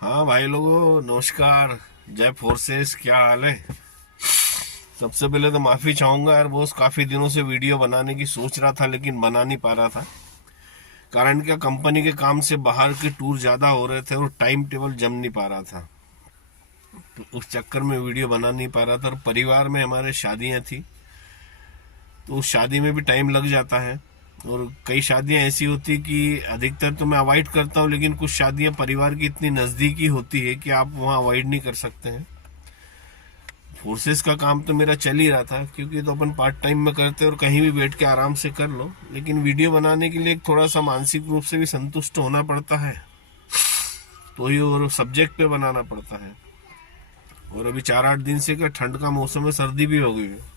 हाँ भाई लोगों, नमस्कार। जय फोर्सेस, क्या हाल है? सबसे पहले तो माफी चाहूंगा यार बॉस, काफी दिनों से वीडियो बनाने की सोच रहा था लेकिन बना नहीं पा रहा था। कारण क्या, कंपनी के काम से बाहर के टूर ज्यादा हो रहे थे और टाइम टेबल जम नहीं पा रहा था। तो उस चक्कर में वीडियो बना नहीं पा रहा था। और परिवार में हमारे शादियां थी, तो उस शादी में भी टाइम लग जाता है। और कई शादियां ऐसी होती कि अधिकतर तो मैं अवॉइड करता हूँ, लेकिन कुछ शादियां परिवार की इतनी नजदीकी होती है कि आप वहाँ अवॉइड नहीं कर सकते हैं। फोर्सेस का काम तो मेरा चल ही रहा था, क्योंकि तो अपन पार्ट टाइम में करते और कहीं भी बैठ के आराम से कर लो। लेकिन वीडियो बनाने के लिए थोड़ा सा मानसिक रूप से भी संतुष्ट होना पड़ता है, तो ही और सब्जेक्ट पे बनाना पड़ता है। और अभी 4-8 दिन से क्या ठंड का मौसम है, सर्दी भी हो गई है।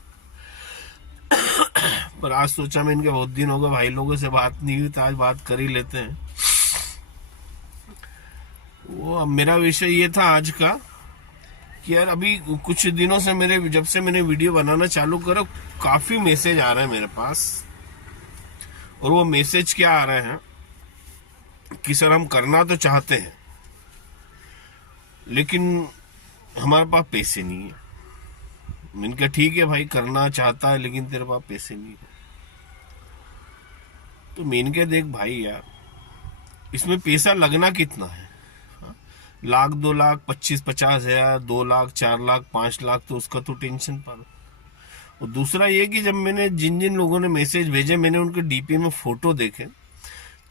पर आज सोचा मैं, इनके बहुत दिन हो गए भाई लोगों से बात नहीं हुई, तो आज बात कर ही लेते हैं। वो अब मेरा विषय ये था आज का कि यार अभी कुछ दिनों से जब से मैंने वीडियो बनाना चालू करा, काफी मैसेज आ रहे हैं मेरे पास। और वो मैसेज क्या आ रहे हैं कि सर हम करना तो चाहते हैं लेकिन हमारे पास पैसे नहीं है। मैंने कहा ठीक है भाई, करना चाहता है लेकिन तेरे पास पैसे नहीं है। तो मैंने कहा देख भाई यार, इसमें पैसा लगना कितना है? 1 लाख 2 लाख 25-50 हजार, 2 लाख 4 लाख 5 लाख, तो उसका तो टेंशन पर। और दूसरा ये कि जब मैंने जिन जिन लोगों ने मैसेज भेजे, मैंने उनके डीपी में फोटो देखे,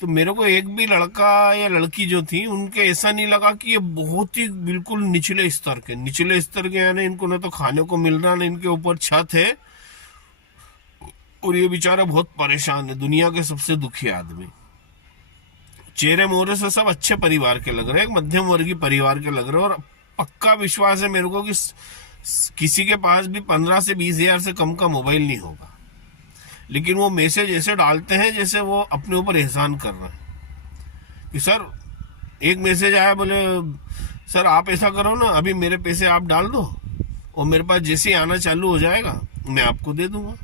तो मेरे को एक भी लड़का या लड़की जो थी उनके ऐसा नहीं लगा कि ये बहुत ही बिल्कुल निचले स्तर के यानी इनको ना तो खाने को मिल रहा, ना इनके ऊपर छत है, और ये बेचारा बहुत परेशान है, दुनिया के सबसे दुखी आदमी। चेहरे मोहरे से सब अच्छे परिवार के लग रहे हैं, एक मध्यम वर्गीय परिवार के लग रहे हैं। और पक्का विश्वास है मेरे को कि किसी के पास भी 15 से 20 हजार से कम का मोबाइल नहीं होगा। लेकिन वो मैसेज ऐसे डालते हैं जैसे वो अपने ऊपर एहसान कर रहे हैं कि सर, एक मैसेज आया, बोले सर आप ऐसा करो ना, अभी मेरे पैसे आप डाल दो और मेरे पास जैसे ही आना चालू हो जाएगा मैं आपको दे दूंगा।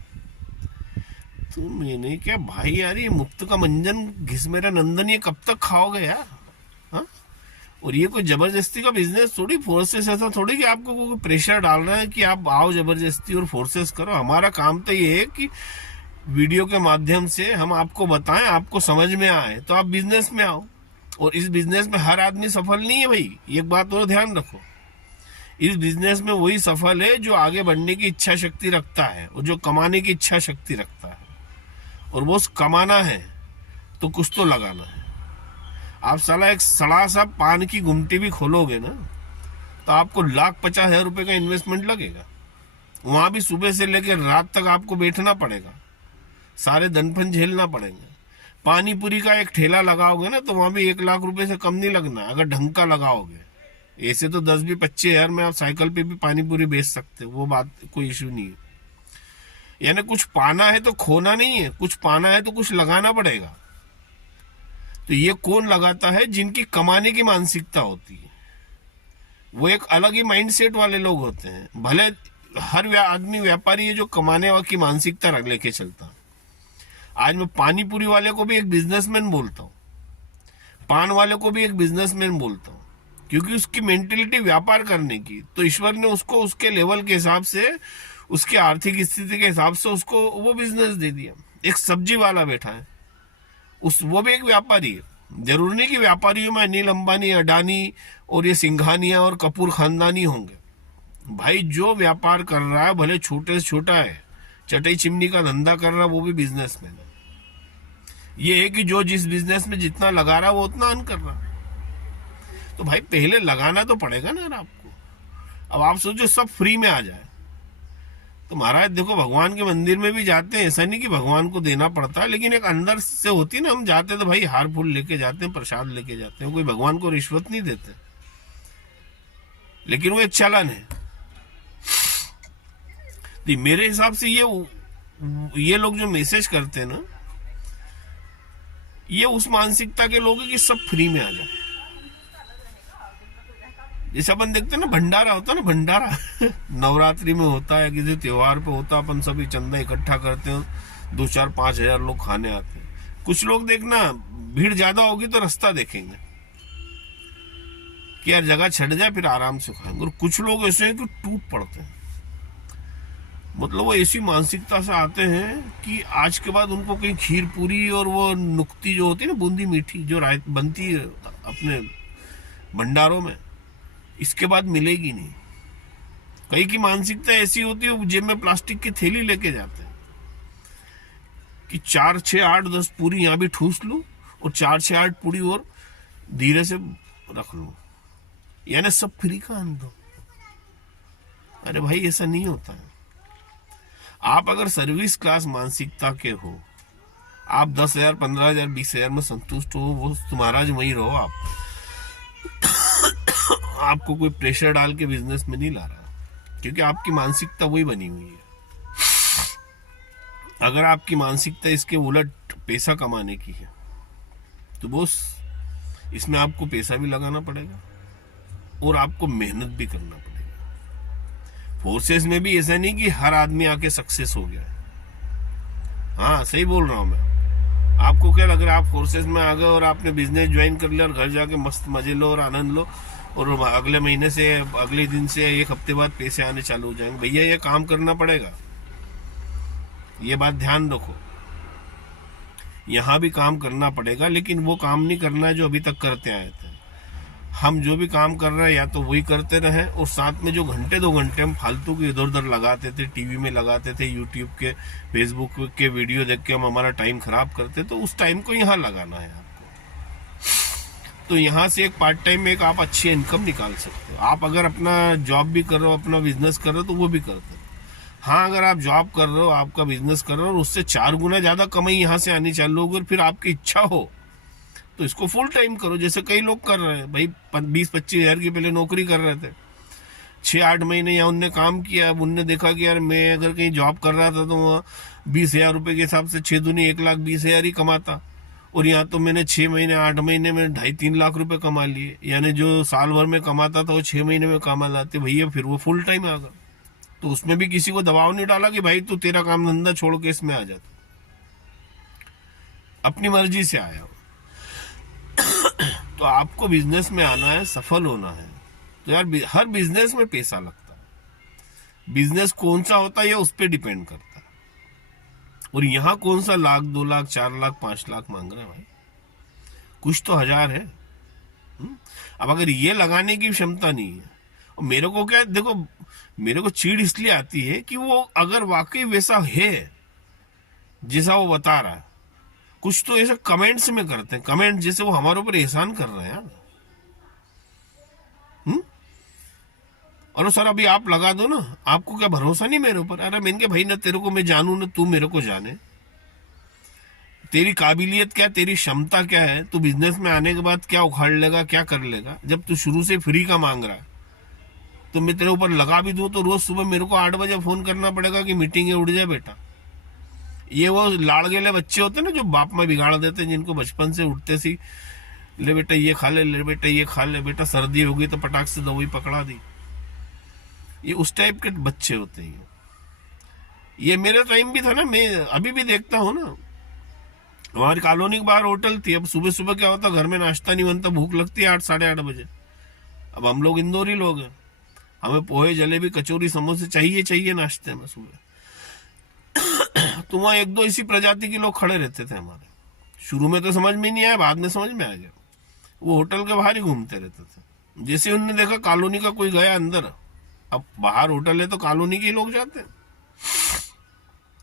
तो मैंने क्या भाई यार, ये मुफ्त का मंजन घिस मेरा नंदन, ये कब तक खाओगे यार? हाँ? और ये कोई जबरदस्ती का बिजनेस थोड़ी, फोर्सेस ऐसा थोड़ी कि आपको कोई प्रेशर डाल रहा है कि आप आओ जबरदस्ती और फोर्सेस करो। हमारा काम तो ये है कि वीडियो के माध्यम से हम आपको बताएं, आपको समझ में आए तो आप बिजनेस में आओ। और इस बिजनेस में हर आदमी सफल नहीं है भाई, एक बात और ध्यान रखो। इस बिजनेस में वही सफल है जो आगे बढ़ने की इच्छा शक्ति रखता है और जो कमाने की इच्छा शक्ति रखता है। और वो कमाना है तो कुछ तो लगाना है। आप साला एक सड़ा सा पान की गुमटी भी खोलोगे ना, तो आपको 1,50,000 रुपए का इन्वेस्टमेंट लगेगा। वहां भी सुबह से लेकर रात तक आपको बैठना पड़ेगा, सारे दनफन झेलना पड़ेंगे। पानी पूरी का एक ठेला लगाओगे ना, तो वहां भी 1 लाख रुपए से कम नहीं लगना, अगर ढंग का लगाओगे। ऐसे तो 10-25 हजार में आप साइकिल पे भी पानी पूरी बेच सकते हो, वो बात कोई इश्यू नहीं है। यानी कुछ पाना है तो खोना नहीं है, कुछ पाना है तो कुछ लगाना पड़ेगा। तो ये कौन लगाता है? जिनकी कमाने की मानसिकता होती है, वो एक अलग ही माइंडसेट वाले लोग होते हैं। भले हर आदमी व्यापारी है जो कमाने की मानसिकता रख लेके चलता। आज मैं पानी पूरी वाले को भी एक बिजनेसमैन बोलता हूँ, पान वाले को भी एक बिजनेसमैन बोलता हूँ, क्योंकि उसकी मेंटेलिटी व्यापार करने की। तो ईश्वर ने उसको उसके लेवल के हिसाब से, उसकी आर्थिक स्थिति के हिसाब से उसको वो बिजनेस दे दिया। एक सब्जी वाला बैठा है, वो भी एक व्यापारी है। जरूरी नहीं कि व्यापारियों में अनिल अंबानी, अडानी और ये सिंघानिया और कपूर खानदानी होंगे। भाई जो व्यापार कर रहा है, भले छोटे से छोटा है, चटई चिमनी का धंधा कर रहा है, वो भी बिजनेसमैन है। ये है कि जो जिस बिजनेस में जितना लगा रहा है वो उतना अर्न कर रहा है। तो भाई पहले लगाना तो पड़ेगा ना यार आपको। अब आप सोचो सब फ्री में आ जाए, तो महाराज देखो, भगवान के मंदिर में भी जाते हैं, ऐसा नहीं कि भगवान को देना पड़ता है, लेकिन एक अंदर से होती है ना, हम जाते तो भाई हार फूल लेके जाते हैं, प्रसाद लेके जाते हैं, कोई भगवान को रिश्वत नहीं देते। लेकिन वो एक चलन है। तो मेरे हिसाब से ये लोग जो मैसेज करते हैं ना, ये उस मानसिकता के लोग हैं कि सब फ्री में आ जाए। जैसे अपन देखते हैं ना, भंडारा होता है ना, भंडारा नवरात्रि में होता है, किसी त्योहार पे होता है, अपन सभी चंदा इकट्ठा करते हैं, 2-4-5 हजार लोग खाने आते हैं। कुछ लोग देखना, भीड़ ज्यादा होगी तो रास्ता देखेंगे कि यार जगह छट जाए फिर आराम से खाएंगे। और कुछ लोग ऐसे हैं कि टूट पड़ते हैं, मतलब वो ऐसी मानसिकता से आते हैं कि आज के बाद उनको कहीं खीर पूरी और वो नुक्ती जो होती है ना, बूंदी मीठी जो बनती है अपने भंडारों में, इसके बाद मिलेगी नहीं। कई की मानसिकता ऐसी होती है, जेब में प्लास्टिक की थैली लेके जाते हैं कि 4 6 8 10 पूरी यहाँ भी ठूस लूं और 4 6 8 पूरी और धीरे से रख लूं, यानी सब फ्री का दो। अरे भाई ऐसा नहीं होता है। आप अगर सर्विस क्लास मानसिकता के हो, आप 10,000 15,000 20,000 में संतुष्ट हो, वो तुम्हारा वही रहो आप। आपको कोई प्रेशर डाल के बिजनेस में नहीं ला रहा, क्योंकि आपकी मानसिकता वही बनी हुई है। अगर आपकी मानसिकता इसके उलट पैसा कमाने की है तो बॉस इसमें आपको पैसा भी लगाना पड़ेगा और आपको मेहनत भी करना पड़ेगा। फोर्सेस में भी ऐसा नहीं कि हर आदमी आके सक्सेस हो गया। हाँ सही बोल रहा हूं मैं। आपको क्या लग रहा है, आप फोर्सेस में आ गए और आपने बिजनेस ज्वाइन कर लिया और घर जाके मस्त मजे लो और आनंद लो और अगले महीने से अगले दिन से 1 हफ्ते बाद पैसे आने चालू हो जाएंगे? भैया ये काम करना पड़ेगा, ये बात ध्यान रखो। यहाँ भी काम करना पड़ेगा, लेकिन वो काम नहीं करना है जो अभी तक करते आए थे। हम जो भी काम कर रहे हैं या तो वही करते रहे, और साथ में जो घंटे 2 घंटे हम फालतू के इधर उधर लगाते थे, टीवी में लगाते थे, यूट्यूब के फेसबुक के वीडियो देख के हम हमारा टाइम खराब करते, तो उस टाइम को यहाँ लगाना है आपको। तो यहाँ से एक पार्ट टाइम में एक आप अच्छी इनकम निकाल सकते हो। आप अगर अपना जॉब भी कर रहे हो, अपना बिजनेस कर रहे हो, तो वो भी करते हो। हाँ अगर आप जॉब कर रहे हो, आपका बिजनेस कर रहे हो और उससे 4 गुना ज्यादा कमाई यहाँ से आनी चालू होगी, फिर आपकी इच्छा हो तो इसको फुल टाइम करो, जैसे कई लोग कर रहे हैं। भाई 20-25 हजार की पहले नौकरी कर रहे थे, 6-8 महीने यहाँ उनने काम किया। अब उनने देखा कि यार मैं अगर कहीं जॉब कर रहा था तो वहाँ 20,000 रुपये के हिसाब से 6 दूनी 1,20,000 ही कमाता, और यहाँ तो मैंने 6 महीने 8 महीने में 2.5-3 लाख रुपए कमा लिए। यानी जो साल भर में कमाता था वो 6 महीने में कमा लाते भैया, फिर वो फुल टाइम आ गया। तो उसमें भी किसी को दबाव नहीं डाला कि भाई तू तेरा काम धंधा छोड़ के इसमें आ जाता, अपनी मर्जी से आया हो। तो आपको बिजनेस में आना है, सफल होना है, तो यार हर बिजनेस में पैसा लगता है। बिजनेस कौन सा होता है ये उस पर डिपेंड करता है। और यहाँ कौन सा 1 लाख 2 लाख 4 लाख 5 लाख मांग रहे हैं भाई, कुछ तो हजार है। अब अगर ये लगाने की क्षमता नहीं है, और मेरे को क्या, देखो मेरे को चिढ़ इसलिए आती है कि वो अगर वाकई वैसा है जैसा वो बता रहा है, कुछ तो ऐसा कमेंट्स में करते हैं, कमेंट जैसे वो हमारे ऊपर एहसान कर रहे हैं यार। और सर अभी आप लगा दो ना, आपको क्या भरोसा नहीं मेरे ऊपर? अरे मैंने कहा भाई ना तेरे को मैं जानू ना तू मेरे को जाने, तेरी काबिलियत क्या, तेरी क्षमता क्या है, तू बिजनेस में आने के बाद क्या उखाड़ लेगा, क्या कर लेगा। जब तू शुरू से फ्री का मांग रहा है तो मैं तेरे ऊपर लगा भी दूं तो रोज सुबह मेरे को 8 बजे फोन करना पड़ेगा कि मीटिंग है, उठ जाए बेटा। ये वो लाड़गेले बच्चे होते हैं ना जो बाप में बिगाड़ देते हैं, जिनको बचपन से उठते सी ले बेटा ये खा ले बेटा ये खा ले, बेटा सर्दी होगी तो पटाख से दवाई पकड़ा दी। ये उस टाइप के बच्चे होते हैं। ये मेरा टाइम भी था ना, मैं अभी भी देखता हूँ ना, हमारी कॉलोनी के बाहर होटल थी। अब सुबह सुबह क्या होता, घर में नाश्ता नहीं बनता, भूख लगती है 8 साढ़े 8 बजे। अब हम लोग इंदौरी लोग हैं, हमें पोहे जलेबी कचौरी समोसे चाहिए नाश्ते में सुबह। तो वहां 1-2 इसी प्रजाति के लोग खड़े रहते थे हमारे। शुरू में तो समझ में नहीं आया, बाद में समझ में आ गया। वो होटल के बाहर ही घूमते रहते थे। जैसे उन्होंने देखा कॉलोनी का कोई गया अंदर, अब बाहर होटल है तो कॉलोनी के लोग जाते हैं,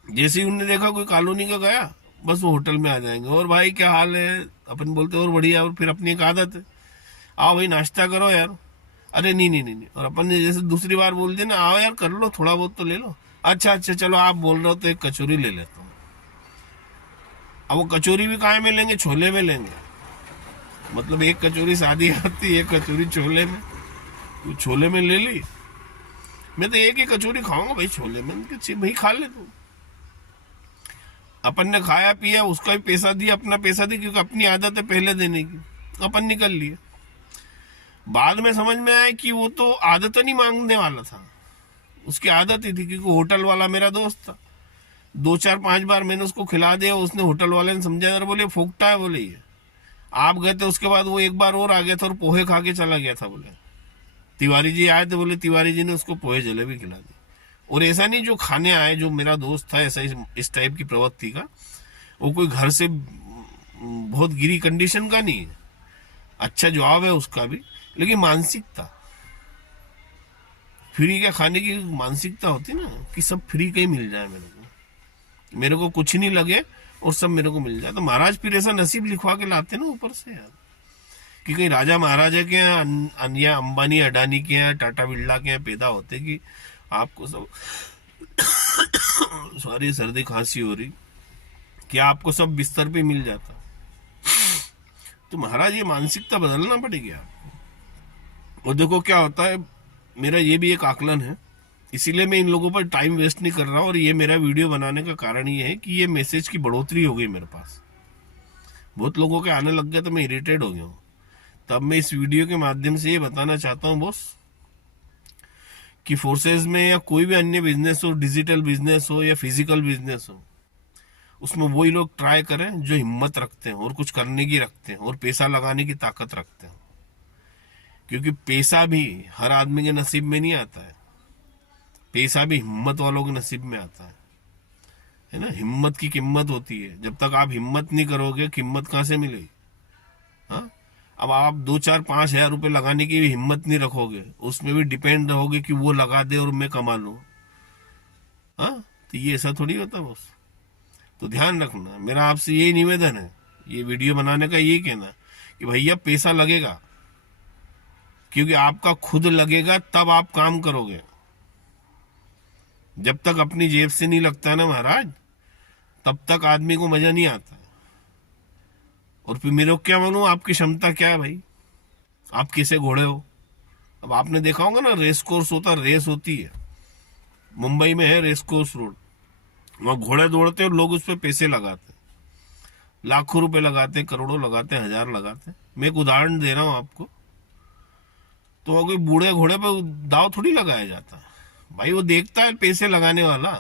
जैसे ही उन्होंने देखा कोई कॉलोनी का गया बस वो होटल में आ जाएंगे। और भाई क्या हाल है, अपन बोलते और बढ़िया। और फिर अपनी एक आदत है, आओ भाई नाश्ता करो यार। अरे नहीं। और अपन ने जैसे दूसरी बार बोल दिया ना, आओ यार कर लो, थोड़ा बहुत तो ले लो। अच्छा चलो आप बोल रहे हो तो एक कचौरी ले लेता हूँ। अब वो कचौरी भी कहाँ में लेंगे, छोले में लेंगे। मतलब एक कचौरी सादी आती है, एक कचौरी छोले में, तो छोले में ले ली। मैं तो एक ही कचौरी खाऊंगा भाई छोले में, भाई खा ले तू। अपन ने खाया पिया, उसका भी पैसा दिया, अपना पैसा दिया, क्योंकि अपनी आदत है पहले देने की, अपन निकल लिए। बाद में समझ में आया कि वो तो आदत नहीं मांगने वाला था, उसकी आदत ही थी, क्योंकि होटल वाला मेरा दोस्त था। 2-4-5 बार मैंने उसको खिला दिया, उसने होटल वाले ने समझा, बोले फोकटा है, बोले ये आप गए थे उसके बाद वो एक बार और आ गया था और पोहे खा के चला गया था। बोले तिवारी जी आए थे, बोले तिवारी जी ने उसको पोहे जलेबी खिला दी। और ऐसा नहीं जो खाने आए, जो मेरा दोस्त था ऐसा इस टाइप की प्रवृत्ति का, वो कोई घर से बहुत गिरी कंडीशन का नहीं है, अच्छा जवाब है उसका भी, लेकिन मानसिकता फ्री का खाने की मानसिकता होती ना कि सब फ्री का ही मिल जाए, मेरे को कुछ नहीं लगे और सब मेरे को मिल जाए। तो महाराज फिर ऐसा नसीब लिखवा के लाते ना ऊपर से यार, कि कहीं राजा महाराजा के यहाँ या अंबानी अडानी के यहाँ टाटा बिरला के यहाँ पैदा होते कि आपको सब सॉरी सर्दी खांसी हो रही, कि आपको सब बिस्तर पे मिल जाता। तो महाराज ये मानसिकता बदलना पड़ेगी आपको। और देखो क्या होता है, मेरा ये भी एक आकलन है, इसीलिए मैं इन लोगों पर टाइम वेस्ट नहीं कर रहा। और ये मेरा वीडियो बनाने का कारण ये है कि ये मैसेज की बढ़ोतरी हो गई मेरे पास, बहुत लोगों के आने लग गया तो मैं इरिटेट हो गया हूँ। तब मैं इस वीडियो के माध्यम से ये बताना चाहता हूँ बॉस, कि फोर्सेज में या कोई भी अन्य बिजनेस हो, डिजिटल बिजनेस हो या फिजिकल बिजनेस हो, उसमें वही लोग ट्राई करें जो हिम्मत रखते हैं और कुछ करने की रखते हैं और पैसा लगाने की ताकत रखते हैं। क्योंकि पैसा भी हर आदमी के नसीब में नहीं आता है, पैसा भी हिम्मत वालों के नसीब में आता है ना। हिम्मत की कीमत होती है, जब तक आप हिम्मत नहीं करोगे कीमत कहां से मिलेगी। हाँ, अब आप 2-4-5 हज़ार रुपए लगाने की भी हिम्मत नहीं रखोगे, उसमें भी डिपेंड रहोगे कि वो लगा दे और मैं कमा लूं। हाँ, तो ये ऐसा थोड़ी होता बॉस। तो ध्यान रखना, मेरा आपसे यही निवेदन है, ये वीडियो बनाने का यही कहना कि भैया पैसा लगेगा, क्योंकि आपका खुद लगेगा तब आप काम करोगे। जब तक अपनी जेब से नहीं लगता ना महाराज, तब तक आदमी को मजा नहीं आता। और फिर मेरे को क्या मालूम आपकी क्षमता क्या है भाई, आप कैसे घोड़े हो। अब आपने देखा होगा ना, रेस कोर्स होता, रेस होती है, मुंबई में है रेस कोर्स रोड, वहां घोड़े दौड़ते हैं और लोग उस पर पैसे लगाते हैं, लाखों रुपए लगाते हैं, करोड़ों लगाते हैं, हजार लगाते हैं। मैं एक उदाहरण दे रहा हूं आपको। तो वहां कोई बूढ़े घोड़े पे दाव थोड़ी लगाया जाता है भाई, वो देखता है पैसे लगाने वाला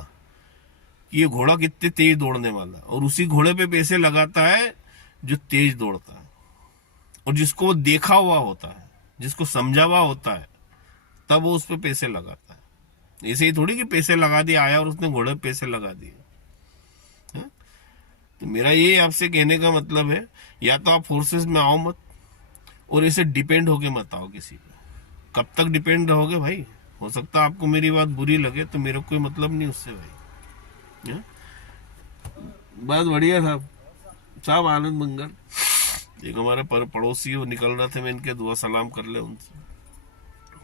कि ये घोड़ा कितने तेज दौड़ने वाला, और उसी घोड़े पे पैसे लगाता है जो तेज दौड़ता है। और जिसको वो देखा हुआ होता है, जिसको समझा हुआ होता है, तब वो उस पर पैसे लगाता है। ऐसे ही थोड़ी कि पैसे लगा दिए आया और उसने घोड़े पे पैसे लगा दिए। तो मेरा ये आपसे कहने का मतलब है, या तो आप फोर्सेस में आओ मत, और इसे डिपेंड होके मत आओ किसी पे। कब तक डिपेंड रहोगे भाई, हो सकता है आपको मेरी बात बुरी लगे, तो मेरे को कोई मतलब नहीं उससे भाई। बहुत बढ़िया था साहब, आनंद मंगल। एक हमारे पड़ोसी वो निकल रहे थे, मैं इनके दुआ सलाम कर ले उनसे।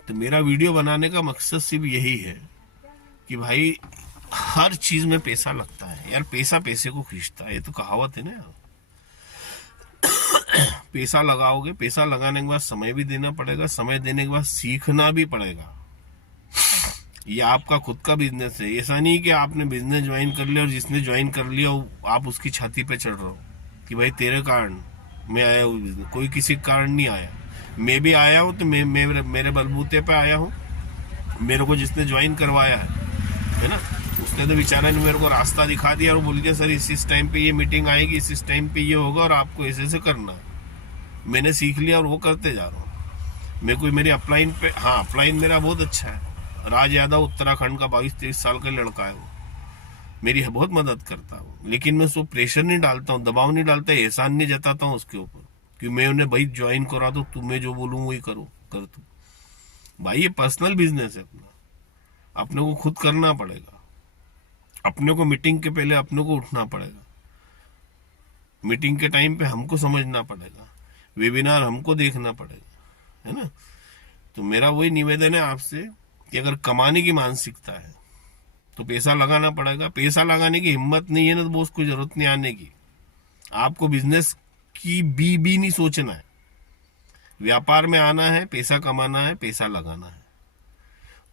तो मेरा वीडियो बनाने का मकसद सिर्फ यही है कि भाई हर चीज में पैसा लगता है यार, पैसा पैसे को खींचता है, ये तो कहावत है ना यार। पैसा लगाओगे, पैसा लगाने के बाद समय भी देना पड़ेगा, समय देने के बाद सीखना भी पड़ेगा। ये आपका खुद का बिजनेस है, ऐसा नहीं कि आपने बिजनेस ज्वाइन कर लिया और जिसने ज्वाइन कर लिया आप उसकी छाती पे चढ़ रहे हो कि भाई तेरे कारण मैं आया हूँ बिजनेस। कोई किसी कारण नहीं आया, मैं भी आया हूँ तो मेरे बलबूते पे आया हूँ। मेरे को जिसने ज्वाइन करवाया है ना, उसने तो बेचारा ने मेरे को रास्ता दिखा दिया और बोल दिया सर इस टाइम पे ये मीटिंग आएगी, इस टाइम पे ये होगा और आपको ऐसे ऐसे करना है। मैंने सीख लिया और वो करते जा रहा हूँ। मैं कोई मेरी अपलाइन पे, हाँ अपलाइन मेरा बहुत अच्छा है। राज यादव उत्तराखंड का 22-23 साल का लड़का है, वो मेरी बहुत मदद करता हूँ, लेकिन मैं उसको प्रेशर नहीं डालता हूँ, दबाव नहीं डालता, एहसान नहीं जताता हूँ उसके ऊपर कि मैं उन्हें भाई ज्वाइन करा दो, तुम्हें जो बोलूँ वही करो कर तू। भाई ये पर्सनल बिजनेस है अपना, अपने को खुद करना पड़ेगा। अपने को मीटिंग के पहले अपने को उठना पड़ेगा, मीटिंग के टाइम पे हमको समझना पड़ेगा, वेबिनार हमको देखना पड़ेगा, है ना। तो मेरा वही निवेदन है आपसे कि अगर कमाने की मानसिकता है तो पैसा लगाना पड़ेगा। पैसा लगाने की हिम्मत नहीं है ना, तो वो उसको जरूरत नहीं आने की। आपको बिजनेस की भी नहीं सोचना है, व्यापार में आना है, पैसा कमाना है, पैसा लगाना है।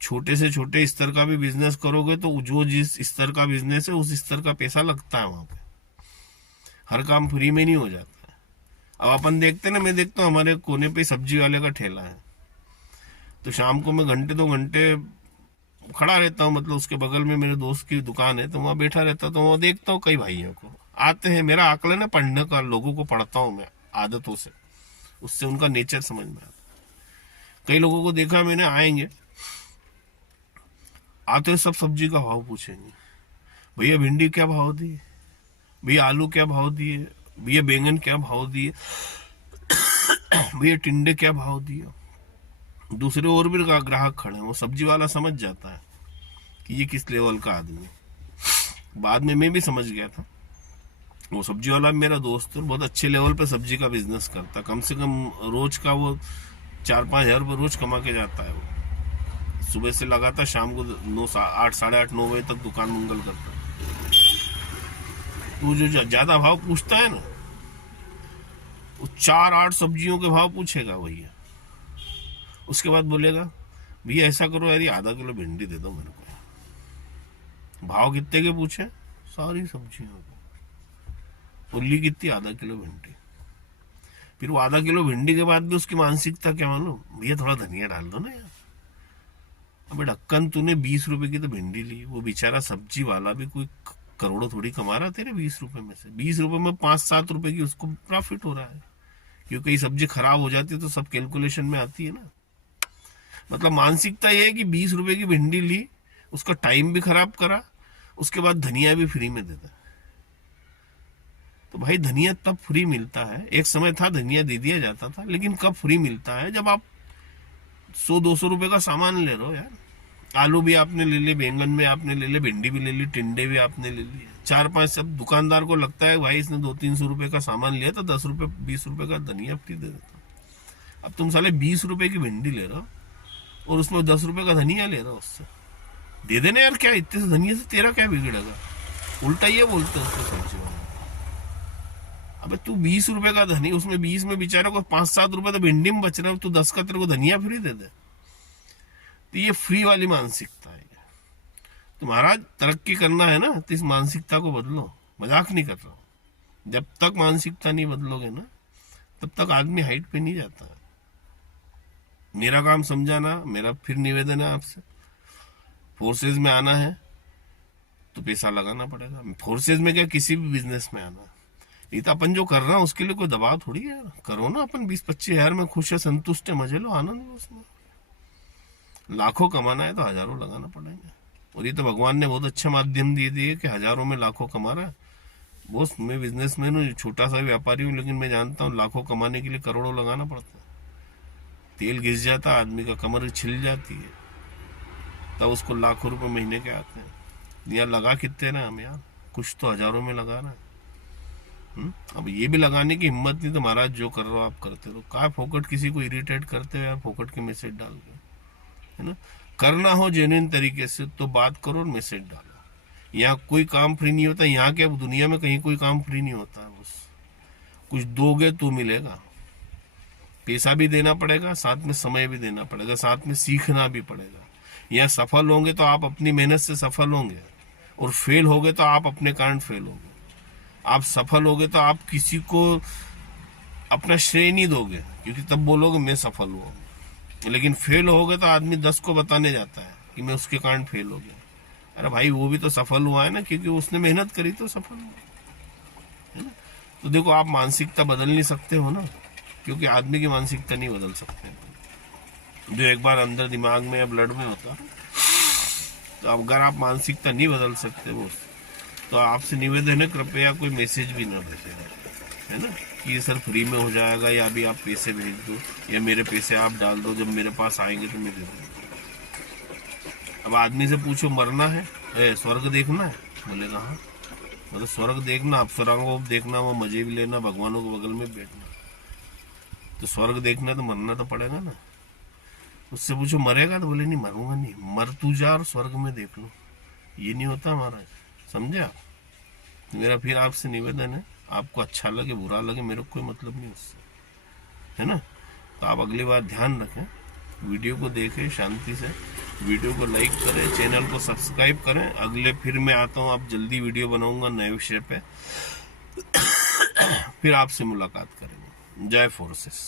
छोटे से छोटे स्तर का भी बिजनेस करोगे तो जो जिस स्तर का बिजनेस है उस स्तर का पैसा लगता है वहां पे। हर काम फ्री में नहीं हो जाता है। अब अपन देखते ना, मैं देखता हूँ हमारे कोने पे सब्जी वाले का ठेला है, तो शाम को मैं घंटे 2 घंटे खड़ा रहता हूँ, मतलब उसके बगल में मेरे दोस्त की दुकान है, तो वहां बैठा रहता, तो वहां देखता हूँ कई भाइयों को आते हैं। मेरा आकलन है पढ़ने का, लोगों को पढ़ता हूँ मैं, आदतों से, उससे उनका नेचर समझ में आता। कई लोगों को देखा मैंने, आएंगे, आते सब सब्जी का भाव पूछेंगे, भैया भिंडी क्या भाव दी, भैया आलू क्या भाव दिए, भैया बैंगन क्या भाव दिए, भैया टिंडे क्या भाव दिए। दूसरे और भी ग्राहक खड़े हैं, वो सब्जी वाला समझ जाता है कि ये किस लेवल का आदमी है। बाद में मैं भी समझ गया था, वो सब्जी वाला मेरा दोस्त, और बहुत अच्छे लेवल पे सब्जी का बिजनेस करता, कम से कम रोज का वो 4-5 हजार रुपये रोज कमा के जाता है। वो सुबह से लगातार शाम को 8, साढ़े 8, 9 बजे तक दुकान मंगल करता है। तो जो ज्यादा भाव पूछता है ना, वो 4-8 सब्जियों के भाव पूछेगा भैया। उसके बाद बोलेगा भैया ऐसा करो यार, आधा किलो भिंडी दे दो मेरे को। भाव कितने के पूछे, सारी सब्जियों को। उल्ली कितनी, आधा किलो भिंडी। फिर वो आधा किलो भिंडी के बाद भी उसकी मानसिकता क्या मालूम, भैया थोड़ा धनिया डाल दो ना यार। अबे ढक्कन, तूने 20 रुपए की तो भिंडी ली, वो बेचारा सब्जी वाला भी कोई करोड़ों थोड़ी कमा रहा तेरे 20 रुपए में से। 20 रुपए में 5-7 रुपए की उसको प्रॉफिट हो रहा है, क्योंकि ये सब्जी खराब हो जाती है तो सब कैलकुलेशन में आती है ना। मतलब मानसिकता ये है कि 20 रुपए की भिंडी ली, उसका टाइम भी खराब करा, उसके बाद धनिया भी फ्री में देता। तो भाई धनिया तब फ्री मिलता है, एक समय था धनिया दे दिया जाता था, लेकिन कब फ्री मिलता है, जब आप 100-200 रुपए का सामान ले रहे हो यार। आलू भी आपने ले लिए, बैंगन में आपने ले लिए, भिंडी भी ले ली, टिंडे भी आपने ले लिए। 4-5 सब दुकानदार को लगता है भाई इसने 200-300 रुपए का सामान लिया तो 10 रुपए 20 रुपए का धनिया फ्री दे देता। अब तुम साले 20 रुपए की भिंडी ले रहे हो और उसमें 10 रुपए का धनिया ले रहा हो, उससे दे देना यार, क्या इतने से धनिया से तेरा क्या बिगड़ेगा। उल्टा ये बोलते हैं उसको सब्जी वाला। अबे तू 20 रुपए का धनिया, उसमें 20 में बेचारे को 5-7 रुपए तो भिंडी में बच रहा है, तू 10 का तेरे को धनिया फ्री दे दे। तो ये फ्री वाली मानसिकता है। तुम्हारा तरक्की करना है ना, तो इस मानसिकता को बदलो। मजाक नहीं कर रहा हूं। जब तक मानसिकता नहीं बदलोगे ना, तब तक आदमी हाइट पे नहीं जाता है। मेरा काम समझाना, मेरा फिर निवेदन है आपसे, फोर्सेज में आना है तो पैसा लगाना पड़ेगा। फोर्सेज में क्या, किसी भी बिजनेस में आना। नहीं तो अपन जो कर रहा है उसके लिए कोई दबाव थोड़ी है। करो ना, अपन 20-25 हजार में खुश है, संतुष्ट है, मजे लो, आनंद लो उसमें। लाखों कमाना है तो हजारों लगाना पड़ेगा। और ये तो भगवान ने बहुत अच्छा माध्यम दिए दिए कि हजारों में लाखों कमा रहा है। बॉस, मैं बिजनेसमैन हूँ, छोटा सा व्यापारी हूँ, लेकिन मैं जानता हूँ लाखों कमाने के लिए करोड़ों लगाना पड़ता है। तेल घिस जाता है आदमी का, कमर छिल जाती है, तब उसको लाखों रुपए महीने के आते हैं। यार लगा कितने ना हम यार, कुछ तो हजारों में लगा रहा है। अब ये भी लगाने की हिम्मत नहीं तो महाराज जो कर रहे हो आप करते रहो। कहा फोकट किसी को इरिटेट करते हो यार, फोकट के मैसेज डाल के, है ना। करना हो जेन्युइन तरीके से तो बात करो और मैसेज डालो। यहाँ कोई काम फ्री नहीं होता। यहाँ के दुनिया में कहीं कोई काम फ्री नहीं होता है। बस कुछ दोगे तो मिलेगा। पैसा भी देना पड़ेगा, साथ में समय भी देना पड़ेगा, साथ में सीखना भी पड़ेगा। यहाँ सफल होंगे तो आप अपनी मेहनत से सफल होंगे, और फेल होगे तो आप अपने कारण फेल होंगे। आप सफल होगे तो आप किसी को अपना श्रेय नहीं दोगे, क्योंकि तब बोलोगे मैं सफल हुआ। लेकिन फेल होगे तो आदमी 10 को बताने जाता है कि मैं उसके कारण फेल हो गया। अरे भाई वो भी तो सफल हुआ है ना, क्योंकि उसने मेहनत करी तो सफल हुआ, है ना। तो देखो, आप मानसिकता बदल नहीं सकते हो ना, क्योंकि आदमी की मानसिकता नहीं बदल सकते। जो एक बार अंदर दिमाग में या ब्लड में होता है, तो अगर आप मानसिकता नहीं बदल सकते वो, तो आपसे निवेदन है कृपया कोई मैसेज भी न भेजें, है ना, कि ये सर फ्री में हो जाएगा, या अभी आप पैसे भेज दो, या मेरे पैसे आप डाल दो, जब मेरे पास आएंगे तो मैं दे दूँगा। अब आदमी से पूछो मरना है, स्वर्ग देखना है, बोलेगा हाँ। मतलब स्वर्ग देखना, अप्सराओं को देखना, वो मजे भी लेना, भगवानों को बगल में बैठना। तो स्वर्ग देखना तो मरना तो पड़ेगा ना। उससे पूछो मरेगा, तो बोले नहीं मरूंगा नहीं। मर तू जा और स्वर्ग में देख लो। ये नहीं होता हमारा, समझे आप। मेरा फिर आपसे निवेदन है, आपको अच्छा लगे बुरा लगे मेरे को कोई मतलब नहीं उससे, है ना। तो आप अगली बार ध्यान रखें, वीडियो को देखें शांति से, वीडियो को लाइक करें, चैनल को सब्सक्राइब करें। अगले फिर मैं आता हूँ, आप जल्दी वीडियो बनाऊंगा नए विषय पे, फिर आपसे मुलाकात करेंगे। जय फोर्सेस।